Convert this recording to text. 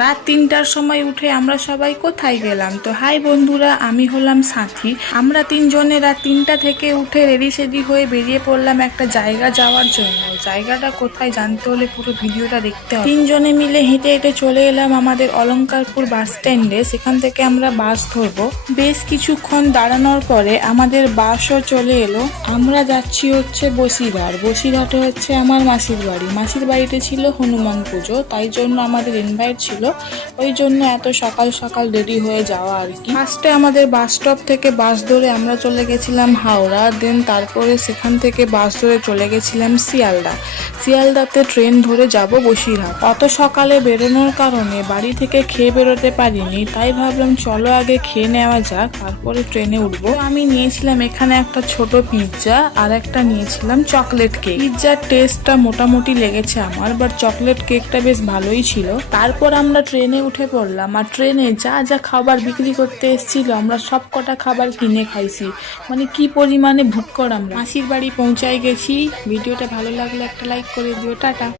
রাত ৩টার সময় উঠে আমরা সবাই কোথায় গেলাম? তো হাই বন্ধুরা, আমি হলাম সাথী। আমরা তিনজনে রাত ৩টা থেকে উঠে রেডি সেডি হয়ে বেরিয়ে পড়লাম একটা জায়গা যাওয়ার জন্য। জায়গাটা কোথায় জানতে হলে পুরো ভিডিওটা দেখতে হবে। তিনজনে মিলে হেঁটে হেঁটে চলে এলাম আমাদের অলংকারপুর বাস স্ট্যান্ডে। সেখান থেকে আমরা বাস ধরবো। বেশ কিছুক্ষণ দাঁড়ানোর পরে আমাদের বাসও চলে এলো। আমরা যাচ্ছি হচ্ছে বসিরহাট। বসিরহাটে হচ্ছে আমার মাসির বাড়ি। মাসির বাড়িতে ছিল হনুমান পুজো, তাই জন্য আমাদের ইনভাইট ছিল, ওই জন্য এত সকাল সকাল রেডি হয়ে যাওয়া আর কি। ফার্স্টে আমাদের বাস স্টপ থেকে বাস ধরে আমরা চলে গেছিলাম হাওড়া, দেন তারপরে সেখান থেকে বাস ধরে চলে গেছিলাম শিয়ালদা। শিয়ালদাতে ট্রেন ধরে যাব বসিরহাট। অত সকালে বেরোনোর কারণে বাড়ি থেকে খেয়ে বেরোতে পারিনি, তাই ভাবলাম চলো আগে খেয়ে নেওয়া যাক, তারপরে ট্রেনে উঠবো। আমি নিয়েছিলাম এখানে একটা ছোট পিৎজা আর একটা নিয়েছিলাম চকলেট কেক। পিৎজার টেস্টটা মোটামুটি লেগেছে আমার, বাট চকলেট কেকটা বেশ ভালোই ছিল। তারপর আমরা ট্রেনে উঠে পড়লাম, আর ট্রেনে যা যা খাবার বিক্রি করতে এসেছিল আমরা সব কটা খাবার কিনে খাইছি। মানে কি পরিমাণে ভুক্কর আমরা। মাসির বাড়ি পৌঁছায় গেছি। ভিডিওটা ভালো লাগলে একটা লাইক করে দিও। টাটা।